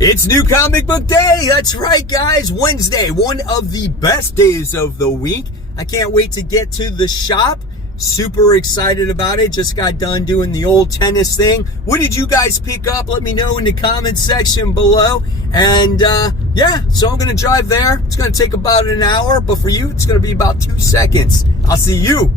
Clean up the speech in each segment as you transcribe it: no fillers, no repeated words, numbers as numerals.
It's New Comic Book Day. That's right, guys. Wednesday, one of the best days of the week. I can't wait to get to the shop. Super excited about it. Just got done doing the old tennis thing. What did you guys pick up? Let me know in the comments section below. And yeah, so I'm going to drive there. It's going to take about an hour, but for you, it's going to be about 2 seconds. I'll see you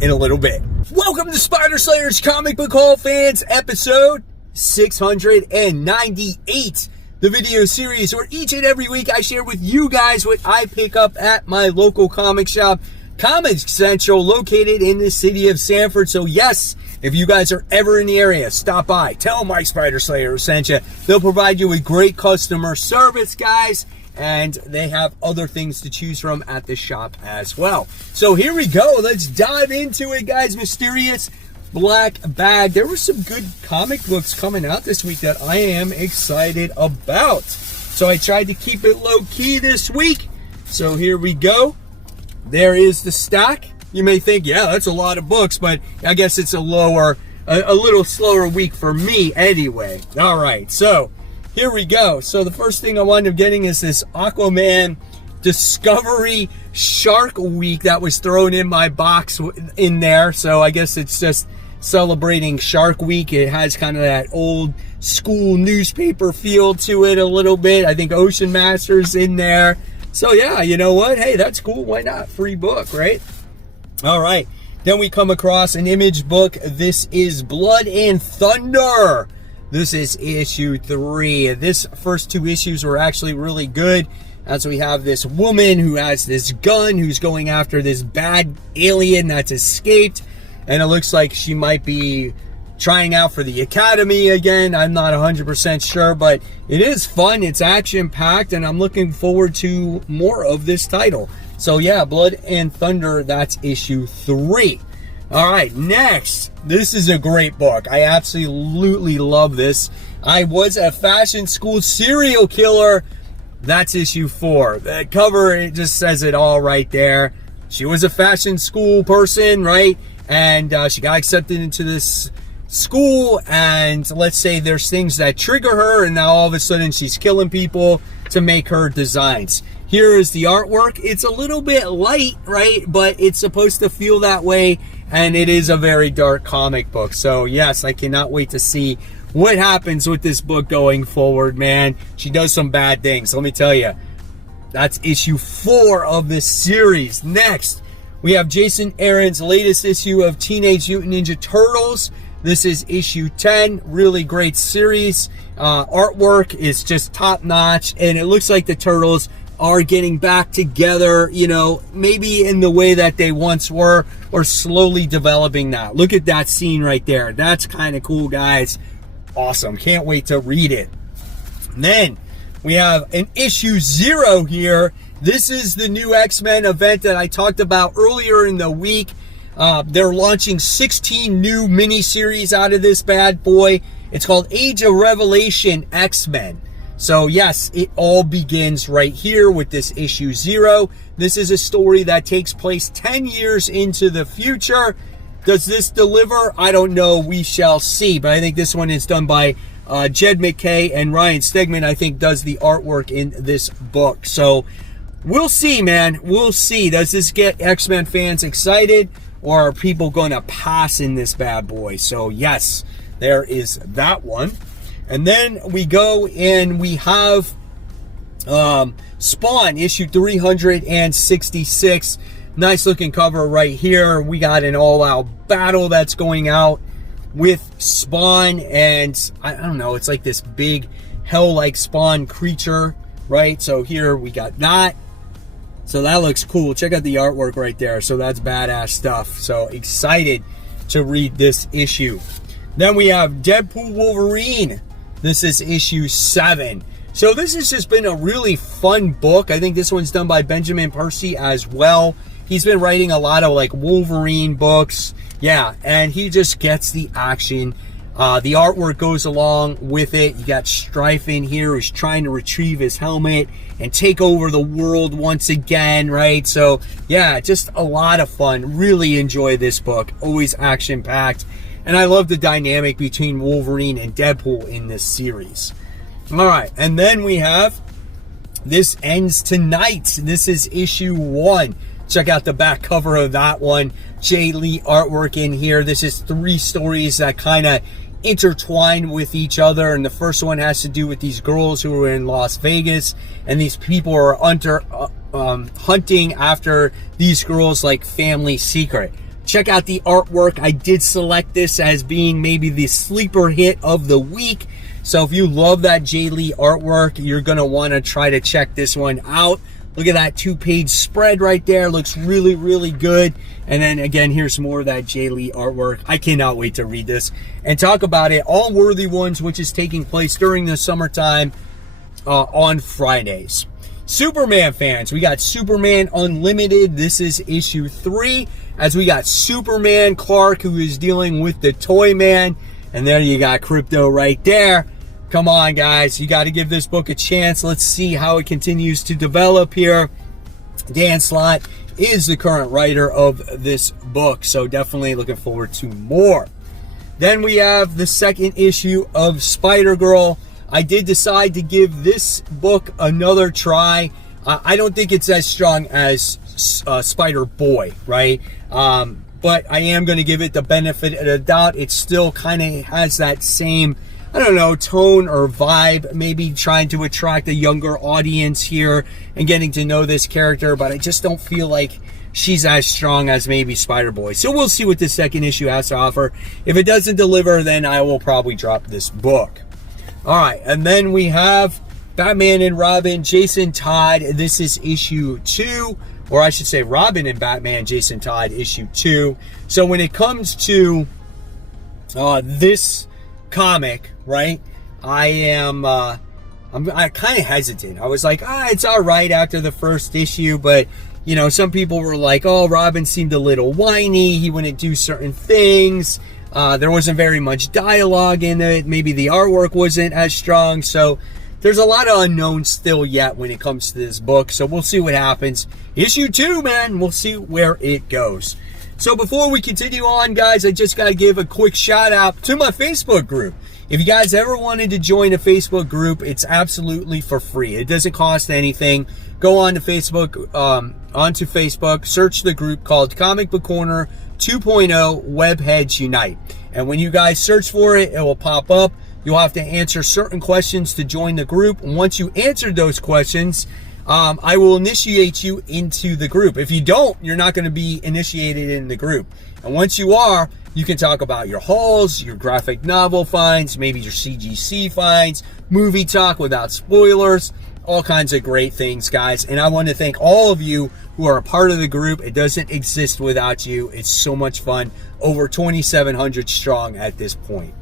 in a little bit. Welcome to Spider Slayer's Comic Book Haul Fans, episode 698. The video series where each and every week I share with you guys what I pick up at my local comic shop, Comic Central, located in the city of Sanford. So yes, if you guys are ever in the area, stop by. Tell Mike Spider Slayer sent you. They'll provide you with great customer service, guys, and they have other things to choose from at the shop as well. So here we go. Let's dive into it, guys. Mysterious Black Bag. There were some good comic books coming out this week that I am excited about. So I tried to keep it low key this week. So here we go. There is the stack. You may think, yeah, that's a lot of books, but I guess it's a little slower week for me anyway. All right, so here we go. So the first thing I wound up getting is this Aquaman Discovery Shark Week that was thrown in my box in there. So I guess it's just celebrating Shark Week. It has kind of that old school newspaper feel to it a little bit. I think Ocean Master's in there. So yeah, you know what? Hey, that's cool. Why not? Free book, right? All right. Then we come across an Image book. This is Blood and Thunder. This is issue 3. This first 2 issues were actually really good, as we have this woman who has this gun who's going after this bad alien that's escaped. And it looks like she might be trying out for the Academy again. I'm not 100% sure, but it is fun. It's action-packed, and I'm looking forward to more of this title. So yeah, Blood and Thunder, that's issue 3. All right, next. This is a great book. I absolutely love this. I was a fashion school serial killer. That's issue 4. The cover, it just says it all right there. She was a fashion school person, right? And she got accepted into this school, and let's say there's things that trigger her, and now all of a sudden she's killing people to make her designs. Here is the artwork. It's a little bit light, right? But it's supposed to feel that way, and it is a very dark comic book. So yes, I cannot wait to see what happens with this book going forward, man. She does some bad things, let me tell you. That's issue 4 of this series. Next, we have Jason Aaron's latest issue of Teenage Mutant Ninja Turtles. This is issue 10. Really great series. Artwork is just top notch, and it looks like the Turtles are getting back together, you know, maybe in the way that they once were, or slowly developing that. Look at that scene right there. That's kind of cool, guys. Awesome. Can't wait to read it. And then we have an issue 0 here. This is the new X-Men event that I talked about earlier in the week. They're launching 16 new miniseries out of this bad boy. It's called Age of Revelation X-Men. So yes, it all begins right here with this issue 0. This is a story that takes place 10 years into the future. Does this deliver? I don't know. We shall see. But I think this one is done by Jed McKay, and Ryan Stegman, I think, does the artwork in this book. So we'll see, man. We'll see. Does this get X-Men fans excited, or are people going to pass in this bad boy? So yes, there is that one. And then we go and we have Spawn, issue 366. Nice looking cover right here. We got an all-out battle that's going out with Spawn, and I don't know, it's like this big hell-like Spawn creature, right? So here we got that. So that looks cool. Check out the artwork right there. So that's badass stuff. So excited to read this issue. Then we have Deadpool Wolverine. This is issue 7. So this has just been a really fun book. I think this one's done by Benjamin Percy as well. He's been writing a lot of like Wolverine books. Yeah, and he just gets the action. The artwork goes along with it. You got Strife in here who's trying to retrieve his helmet and take over the world once again, right? So yeah, just a lot of fun. Really enjoy this book. Always action-packed. And I love the dynamic between Wolverine and Deadpool in this series. All right, and then we have This Ends Tonight. This is issue 1. Check out the back cover of that one. Jay Lee artwork in here. This is 3 stories that kind of intertwine with each other, and the first one has to do with these girls who are in Las Vegas, and these people are hunting after these girls like family secret. Check out the artwork. I did select this as being maybe the sleeper hit of the week, so if you love that Jay Lee artwork, you're gonna want to try to check this one out. Look at that 2-page spread right there. Looks really, really good. And then again, here's more of that Jay Lee artwork. I cannot wait to read this and talk about it. All Worthy Ones, which is taking place during the summertime on Fridays. Superman fans, we got Superman Unlimited. This is issue 3, as we got Superman Clark, who is dealing with the Toy Man. And there you got Crypto right there. Come on, guys. You got to give this book a chance. Let's see how it continues to develop here. Dan Slott is the current writer of this book, so definitely looking forward to more. Then we have the second issue of Spider-Girl. I did decide to give this book another try. I don't think it's as strong as Spider-Boy, right? But I am going to give it the benefit of the doubt. It still kind of has that same, I don't know, tone or vibe, maybe trying to attract a younger audience here and getting to know this character, but I just don't feel like she's as strong as maybe Spider-Boy. So we'll see what the second issue has to offer. If it doesn't deliver, then I will probably drop this book. All right, and then we have Batman and Robin, Jason Todd. This is issue 2, or I should say Robin and Batman, Jason Todd, issue 2. So when it comes to this comic, right, I'm kind of hesitant. I was like, it's all right after the first issue, but you know, some people were like, oh, Robin seemed a little whiny, he wouldn't do certain things, there wasn't very much dialogue in it, maybe the artwork wasn't as strong. So there's a lot of unknowns still yet when it comes to this book, so we'll see what happens. Issue 2, man, we'll see where it goes. So before we continue on, guys, I just got to give a quick shout out to my Facebook group. If you guys ever wanted to join a Facebook group, it's absolutely for free. It doesn't cost anything. Go on to Facebook, search the group called Comic Book Corner 2.0 Webheads Unite. And when you guys search for it, it will pop up. You'll have to answer certain questions to join the group. And once you answer those questions, I will initiate you into the group. If you don't, you're not going to be initiated in the group. And once you are, you can talk about your hauls, your graphic novel finds, maybe your CGC finds, movie talk without spoilers, all kinds of great things, guys. And I want to thank all of you who are a part of the group. It doesn't exist without you. It's so much fun. Over 2,700 strong at this point.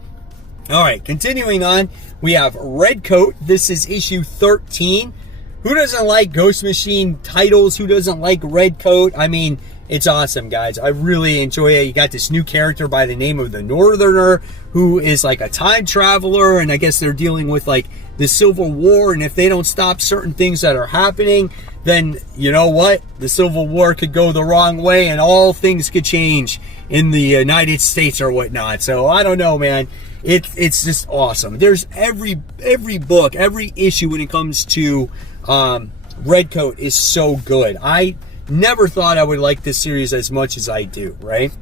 All right, continuing on, we have Redcoat. This is issue 13. Who doesn't like Ghost Machine titles? Who doesn't like Redcoat? I mean, it's awesome, guys. I really enjoy it. You got this new character by the name of the Northerner, who is like a time traveler, and I guess they're dealing with like the Civil War, and if they don't stop certain things that are happening, then you know what? The Civil War could go the wrong way, and all things could change in the United States or whatnot. So I don't know, man. It's just awesome. There's every book, every issue when it comes to Redcoat is so good. I never thought I would like this series as much as I do, right?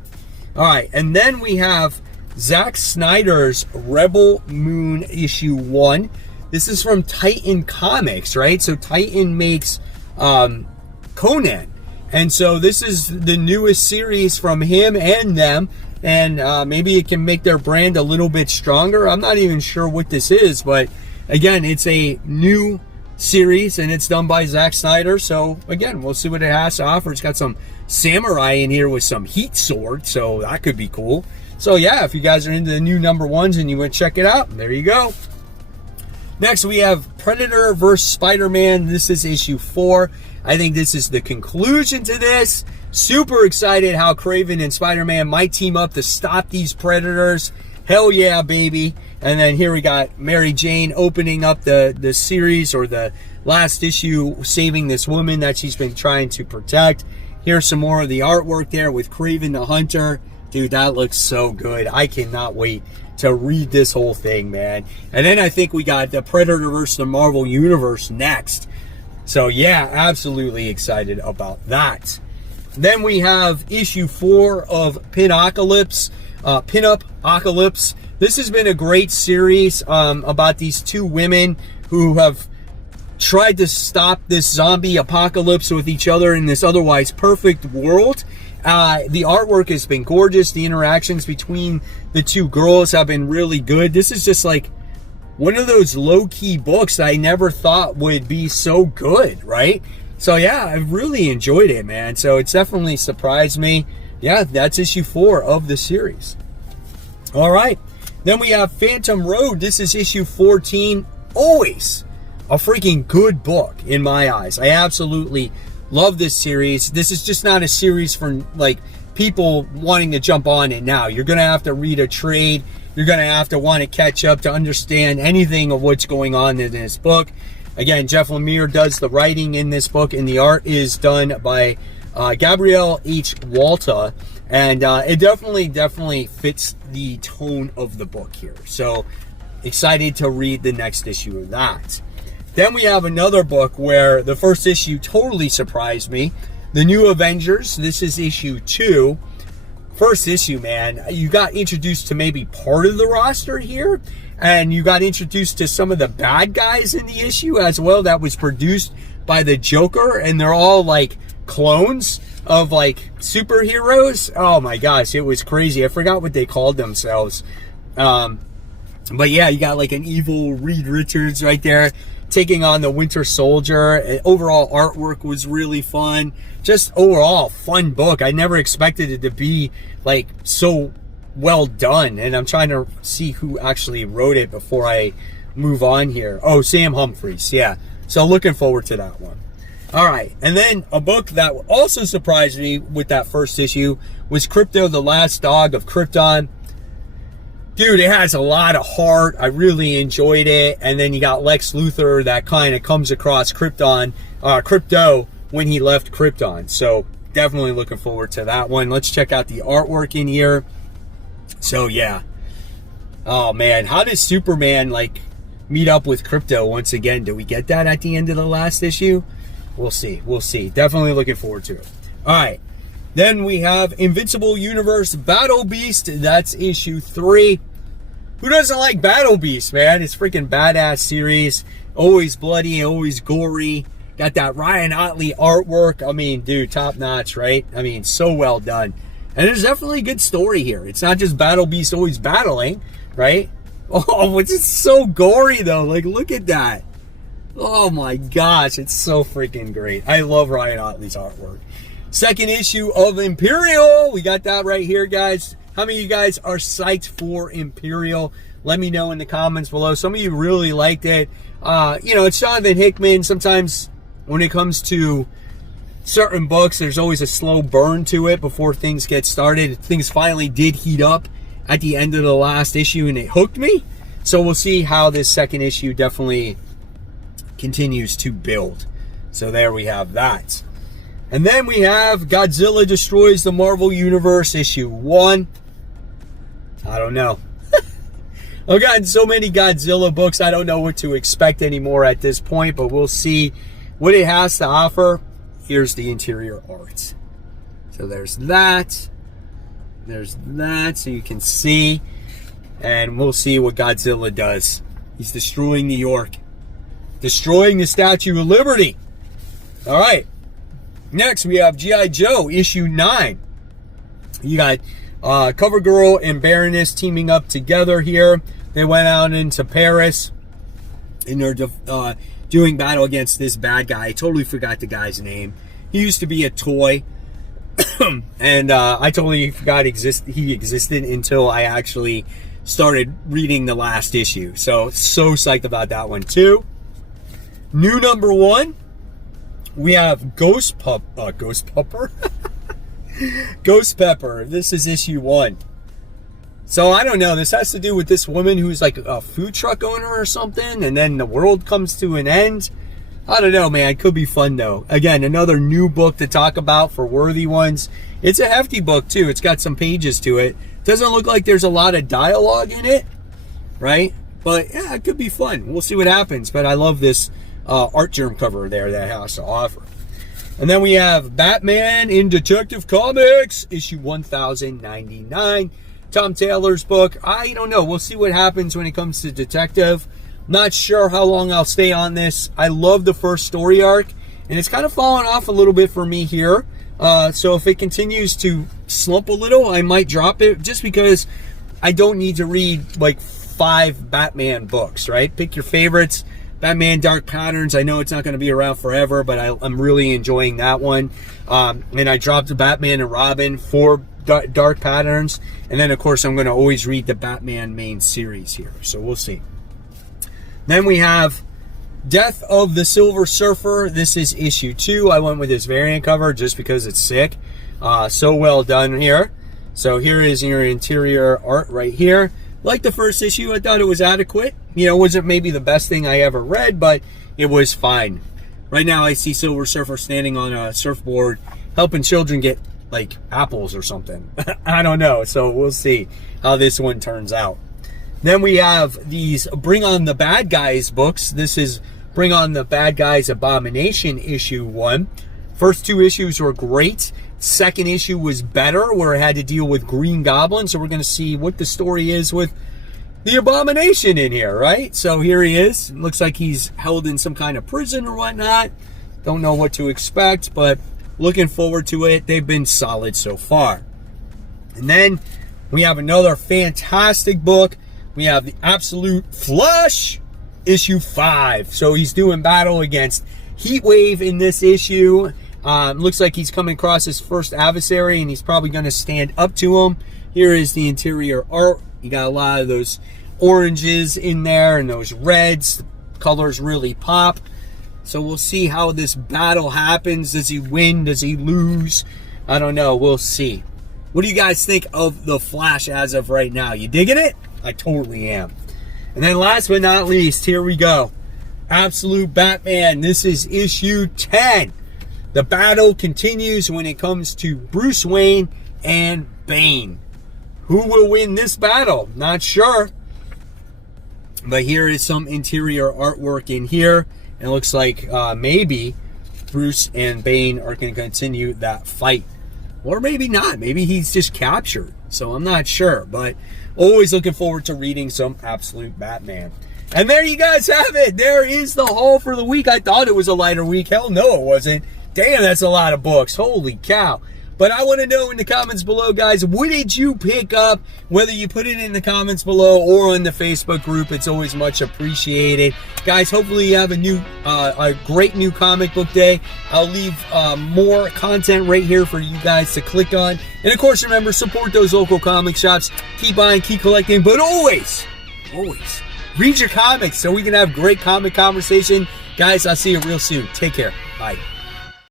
All right, and then we have Zack Snyder's Rebel Moon issue 1. This is from Titan Comics, right? So Titan makes Conan. And so this is the newest series from him and them. And maybe it can make their brand a little bit stronger. I'm not even sure what this is, but again, it's a new series and it's done by Zack Snyder. So again, we'll see what it has to offer. It's got some samurai in here with some heat sword, so that could be cool. So yeah, if you guys are into the new #1s and you want to check it out, there you go. Next, we have Predator vs. Spider-Man. This is issue 4. I think this is the conclusion to this. Super excited how Kraven and Spider-Man might team up to stop these Predators. Hell yeah, baby. And then here we got Mary Jane opening up the series, or the last issue, saving this woman that she's been trying to protect. Here's some more of the artwork there with Kraven the Hunter. Dude, that looks so good. I cannot wait to read this whole thing, man. And then I think we got the Predator versus the Marvel Universe next. So yeah, absolutely excited about that. Then we have issue 4 of Pinocalypse, Pinup-Ocalypse. This has been a great series about these two women who have tried to stop this zombie apocalypse with each other in this otherwise perfect world. The artwork has been gorgeous. The interactions between the two girls have been really good. This is just like one of those low-key books that I never thought would be so good, right? So yeah, I've really enjoyed it, man. So it's definitely surprised me. Yeah, that's issue 4 of the series. All right. Then we have Phantom Road. This is issue 14. Always a freaking good book in my eyes. I absolutely love this series. This is just not a series for like people wanting to jump on it now. You're going to have to read a trade. You're going to have to want to catch up to understand anything of what's going on in this book. Again, Jeff Lemire does the writing in this book, and the art is done by Gabrielle H. Walta. And it definitely fits the tone of the book here. So excited to read the next issue of that. Then we have another book where the first issue totally surprised me. The New Avengers. This is issue 2. First issue, man, you got introduced to maybe part of the roster here, and you got introduced to some of the bad guys in the issue as well. That was produced by the Joker, and they're all like clones of like superheroes. Oh my gosh, it was crazy. I forgot what they called themselves. But yeah, you got like an evil Reed Richards right there taking on the Winter Soldier. Overall artwork was really fun. Just overall fun book. I never expected it to be like so well done. And I'm trying to see who actually wrote it before I move on here. Oh, Sam Humphries. Yeah. So looking forward to that one. All right. And then a book that also surprised me with that first issue was Crypto, the Last Dog of Krypton. Dude, it has a lot of heart. I really enjoyed it. And then you got Lex Luthor that kind of comes across Crypto when he left Krypton. So definitely looking forward to that one. Let's check out the artwork in here. So yeah. Oh man, how does Superman like meet up with Crypto once again? Do we get that at the end of the last issue? We'll see. We'll see. Definitely looking forward to it. All right. Then we have Invincible Universe Battle Beast. That's issue 3. Who doesn't like Battle Beast, man? It's freaking badass series. Always bloody, always gory. Got that Ryan Otley artwork. I mean, dude, top notch, right? I mean, so well done. And there's definitely a good story here. It's not just Battle Beast always battling, right? Oh, it's just so gory, though. Like, look at that. Oh, my gosh. It's so freaking great. I love Ryan Otley's artwork. Second issue of Imperial. We got that right here, guys. How many of you guys are psyched for Imperial? Let me know in the comments below. Some of you really liked it. You know, it's Jonathan Hickman. Sometimes when it comes to certain books, there's always a slow burn to it before things get started. Things finally did heat up at the end of the last issue, and it hooked me. So we'll see how this second issue definitely continues to build. So there we have that. And then we have Godzilla Destroys the Marvel Universe, issue 1. I don't know. I've gotten so many Godzilla books, I don't know what to expect anymore at this point, but we'll see what it has to offer. Here's the interior art. So there's that. There's that, so you can see. And we'll see what Godzilla does. He's destroying New York. Destroying the Statue of Liberty. All right. Next, we have G.I. Joe, issue 9. You got CoverGirl and Baroness teaming up together here. They went out into Paris, and they're doing battle against this bad guy. I totally forgot the guy's name. He used to be a toy, and I totally forgot he existed until I actually started reading the last issue. So psyched about that one, too. New number 1. We have Ghost Pepper. Ghost Pepper. This is issue 1. So I don't know. This has to do with this woman who's like a food truck owner or something, and then the world comes to an end. I don't know, man. It could be fun though. Again, another new book to talk about for worthy ones. It's a hefty book too. It's got some pages to it. Doesn't look like there's a lot of dialogue in it, right? But yeah, it could be fun. We'll see what happens. But I love this art germ cover there that it has to offer. And then we have Batman in Detective Comics, issue 1099. Tom Taylor's book. I don't know. We'll see what happens when it comes to detective. Not sure how long I'll stay on this. I love the first story arc, and it's kind of fallen off a little bit for me here. So if it continues to slump a little, I might drop it just because I don't need to read like 5 Batman books, right? Pick your favorites. Batman Dark Patterns, I know it's not going to be around forever, but I'm really enjoying that one. And I dropped the Batman and Robin for Dark Patterns. And then, of course, I'm going to always read the Batman main series here. So we'll see. Then we have Death of the Silver Surfer. This is issue 2. I went with this variant cover just because it's sick. So well done here. So here is your interior art right here. Like the first issue, I thought it was adequate. You know, it wasn't maybe the best thing I ever read, but it was fine. Right now, I see Silver Surfer standing on a surfboard, helping children get, like, apples or something. I don't know, so we'll see how this one turns out. Then we have these Bring On the Bad Guys books. This is Bring On the Bad Guys Abomination issue 1. First 2 issues were great. Second issue was better, where it had to deal with Green Goblin. So we're going to see what the story is with the Abomination in here, right? So here he is. It looks like he's held in some kind of prison or whatnot. Don't know what to expect, but looking forward to it. They've been solid so far. And then we have another fantastic book. We have the Absolute Flush, issue 5. So he's doing battle against Heatwave in this issue. Looks like he's coming across his first adversary, and he's probably going to stand up to him. Here is the interior art. You got a lot of those oranges in there and those reds. The colors really pop. So we'll see how this battle happens. Does he win? Does he lose? I don't know. We'll see. What do you guys think of the Flash as of right now? You digging it? I totally am. And then last but not least, here we go. Absolute Batman. This is issue 10. The battle continues when it comes to Bruce Wayne and Bane. Who will win this battle? Not sure. But here is some interior artwork in here. And it looks like maybe Bruce and Bane are going to continue that fight. Or maybe not. Maybe he's just captured. So I'm not sure. But always looking forward to reading some Absolute Batman. And there you guys have it. There is the haul for the week. I thought it was a lighter week. Hell no, it wasn't. Damn, that's a lot of books. Holy cow. But I want to know in the comments below, guys, what did you pick up? Whether you put it in the comments below or on the Facebook group, it's always much appreciated. Guys, hopefully you have a great new comic book day. I'll leave more content right here for you guys to click on. And of course, remember, support those local comic shops. Keep buying, keep collecting, but always read your comics so we can have great comic conversation. Guys, I'll see you real soon. Take care. Bye.